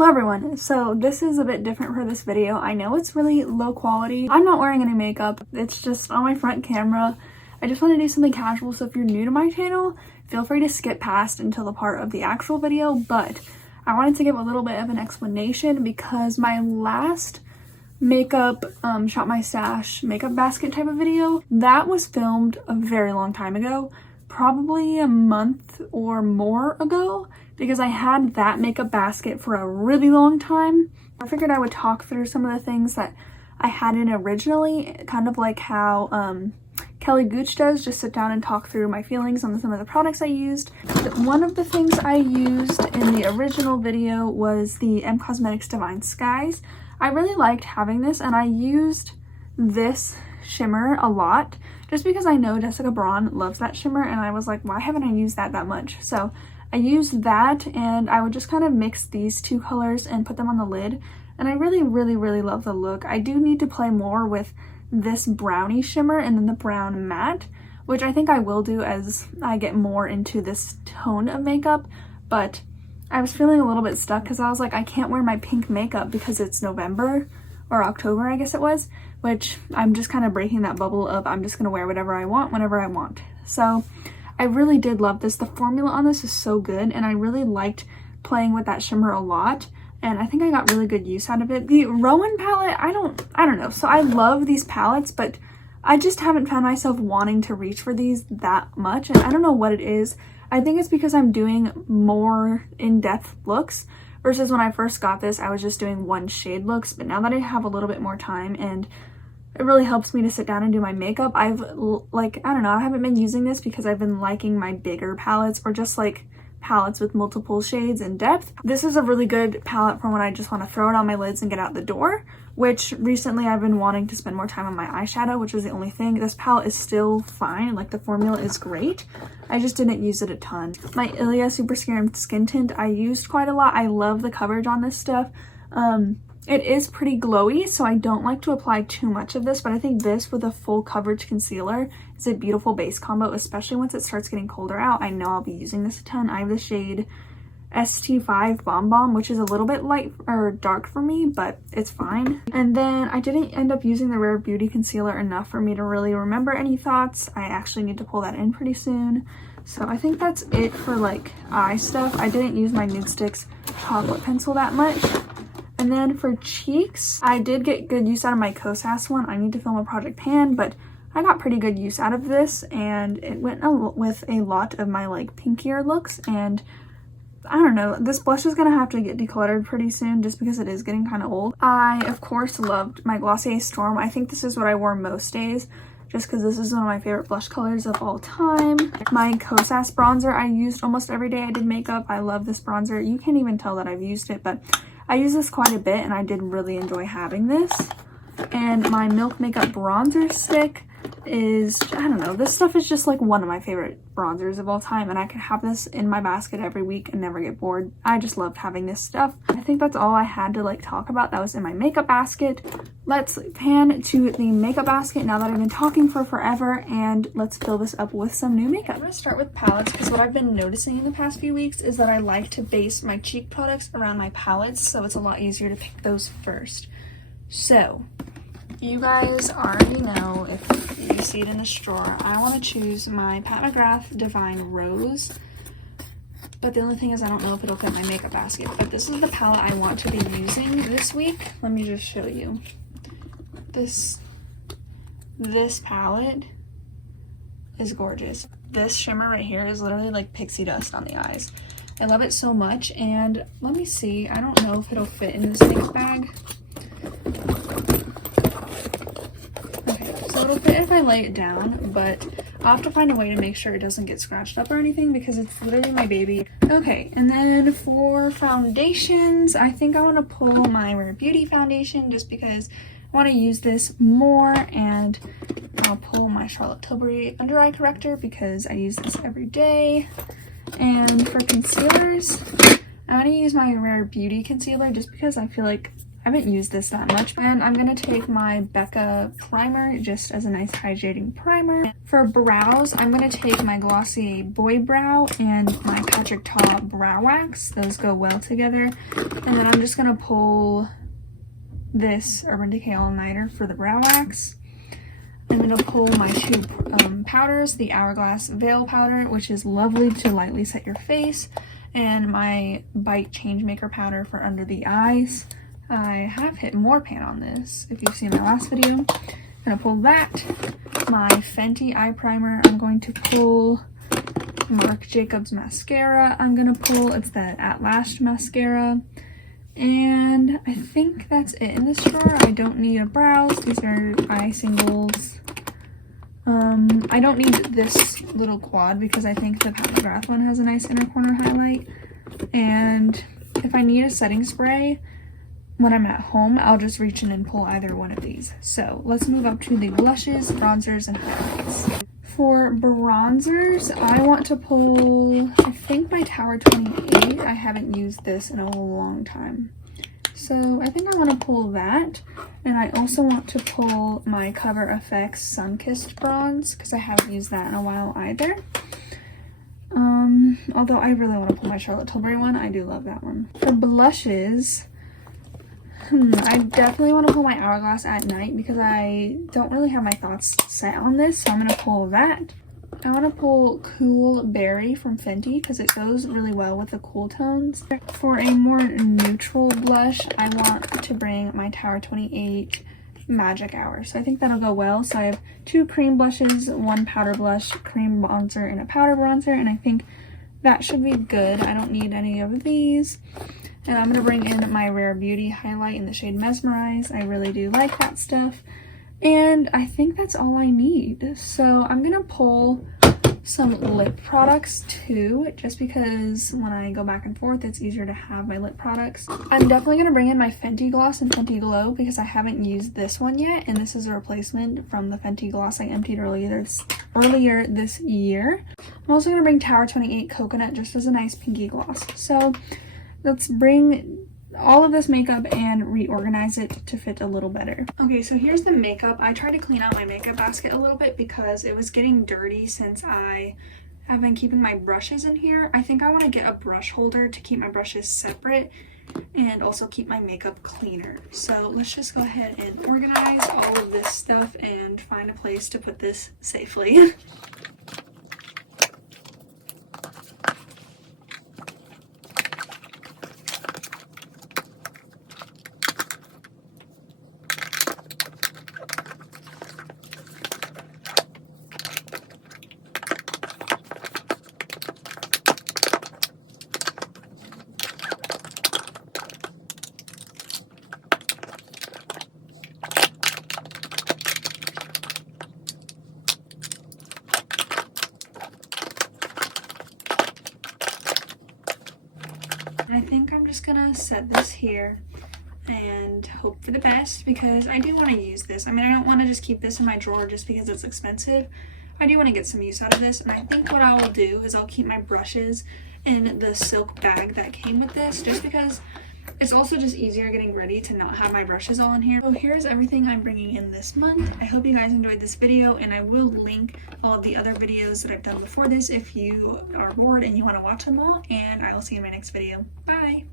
Hello everyone, so this is a bit different for this video. I know it's really low quality. I'm not wearing any makeup, it's just on my front camera. I just want to do something casual, so if you're new to my channel, feel free to skip past until the part of the actual video, but I wanted to give a little bit of an explanation because my last makeup shop my stash makeup basket type of video, that was filmed a very long time ago, probably a month or more ago, because I had that makeup basket for a really long time. I figured I would talk through some of the things that I had in originally, kind of like how Kelly Gooch does, just sit down and talk through my feelings on some of the products I used. One of the things I used in the original video was the M Cosmetics Divine Skies. I really liked having this, and I used this shimmer a lot just because I know Jessica Braun loves that shimmer, and I was like, why haven't I used that much? So I used that, and I would just kind of mix these two colors and put them on the lid, and I really love the look. I do need to play more with this brownie shimmer and then the brown matte, which I think I will do as I get more into this tone of makeup, but I was feeling a little bit stuck because I was like, I can't wear my pink makeup because it's November or October, I guess it was, which I'm just kind of breaking that bubble of I'm just gonna wear whatever I want whenever I want. So I really did love this. The formula on this is so good, and I really liked playing with that shimmer a lot, and I think I got really good use out of it. The Rowan palette, I don't know. So I love these palettes, but I just haven't found myself wanting to reach for these that much, and I don't know what it is. I think it's because I'm doing more in-depth looks versus when I first got this, I was just doing one shade looks, but now that I have a little bit more time and it really helps me to sit down and do my makeup, I've like, I don't know, I haven't been using this because I've been liking my bigger palettes or just like palettes with multiple shades and depth. This is a really good palette for when I just want to throw it on my lids and get out the door, which recently I've been wanting to spend more time on my eyeshadow, which is the only thing. This palette is still fine, like the formula is great. I just didn't use it a ton. My Ilia Super Serum Skin Tint I used quite a lot. I love the coverage on this stuff. It is pretty glowy, so I don't like to apply too much of this, but I think this with a full coverage concealer is a beautiful base combo, especially once it starts getting colder out. I know I'll be using this a ton. I have the shade ST5 Bomb Bomb, which is a little bit light or dark for me, but it's fine. And then I didn't end up using the Rare Beauty concealer enough for me to really remember any thoughts. I actually need to pull that in pretty soon. So I think that's it for like eye stuff. I didn't use my Nudestix chocolate pencil that much. And then for cheeks, I did get good use out of my Kosas one. I need to film a Project Pan, but I got pretty good use out of this, and it went with a lot of my like pinkier looks. And I don't know, this blush is gonna have to get decluttered pretty soon just because it is getting kind of old. I of course loved my Glossier Storm. I think this is what I wore most days just because this is one of my favorite blush colors of all time. My Kosas bronzer I used almost every day I did makeup. I love this bronzer. You can't even tell that I've used it, but I use this quite a bit, and I did really enjoy having this. And my Milk Makeup bronzer stick is, I don't know, this stuff is just like one of my favorite bronzers of all time, and I could have this in my basket every week and never get bored. I just loved having this stuff. I think that's all I had to like talk about that was in my makeup basket. Let's pan to the makeup basket now that I've been talking for forever, and let's fill this up with some new makeup. I'm gonna start with palettes because what I've been noticing in the past few weeks is that I like to base my cheek products around my palettes, so it's a lot easier to pick those first. So you guys already know, if you see it in this drawer, I want to choose my Pat McGrath Divine Rose, but the only thing is I don't know if it'll fit my makeup basket. But this is the palette I want to be using this week. Let me just show you. This palette is gorgeous. This shimmer right here is literally like pixie dust on the eyes. I love it so much, and let me see. I don't know if it'll fit in this big bag. So it'll fit if I lay it down, but I'll have to find a way to make sure it doesn't get scratched up or anything because it's literally my baby. Okay, and then for foundations, I think I want to pull my Rare Beauty foundation just because I want to use this more, and I'll pull my Charlotte Tilbury under eye corrector because I use this every day. And for concealers, I want to use my Rare Beauty concealer just because I feel like I haven't used this that much. And I'm gonna take my Becca primer just as a nice hydrating primer. For brows, I'm gonna take my Glossier Boy Brow and my Patrick Ta Brow Wax. Those go well together. And then I'm just gonna pull this Urban Decay All Nighter for the brow wax. I'm gonna pull my two powders, the Hourglass Veil Powder, which is lovely to lightly set your face, and my Bite Changemaker Powder for under the eyes. I have hit more pan on this if you've seen my last video. I'm gonna pull that. My Fenty eye primer, I'm going to pull Marc Jacobs mascara. I'm gonna pull, it's the At Last mascara. And I think that's it in this drawer. I don't need a brows. These are eye singles. I don't need this little quad because I think the Pat McGrath one has a nice inner corner highlight. And if I need a setting spray when I'm at home, I'll just reach in and pull either one of these. So let's move up to the blushes, bronzers, and highlights. For bronzers, I want to pull, I think, my Tower 28. I haven't used this in a long time. So I think I want to pull that. And I also want to pull my Cover FX Sunkissed Bronze because I haven't used that in a while either. Although I really want to pull my Charlotte Tilbury one. I do love that one. For blushes, I definitely want to pull my Hourglass At Night because I don't really have my thoughts set on this, so I'm going to pull that. I want to pull Cool Berry from Fenty because it goes really well with the cool tones. For a more neutral blush, I want to bring my Tower 28 Magic Hour. So I think that'll go well. So I have two cream blushes, one powder blush, cream bronzer, and a powder bronzer, and I think that should be good. I don't need any of these. And I'm going to bring in my Rare Beauty highlight in the shade Mesmerize. I really do like that stuff. And I think that's all I need. So I'm going to pull some lip products too, just because when I go back and forth, it's easier to have my lip products. I'm definitely going to bring in my Fenty Gloss and Fenty Glow because I haven't used this one yet. And this is a replacement from the Fenty Gloss I emptied earlier this year. I'm also going to bring Tower 28 Coconut just as a nice pinky gloss. So let's bring all of this makeup and reorganize it to fit a little better. Okay, so here's the makeup. I tried to clean out my makeup basket a little bit because it was getting dirty since I have been keeping my brushes in here. I think I want to get a brush holder to keep my brushes separate and also keep my makeup cleaner. So let's just go ahead and organize all of this stuff and find a place to put this safely. I think I'm just gonna set this here and hope for the best because I do want to use this. I mean, I don't want to just keep this in my drawer just because it's expensive. I do want to get some use out of this, and I think what I will do is I'll keep my brushes in the silk bag that came with this just because it's also just easier getting ready to not have my brushes all in here. So here's everything I'm bringing in this month. I hope you guys enjoyed this video, and I will link all of the other videos that I've done before this if you are bored and you want to watch them all, and I will see you in my next video. Bye!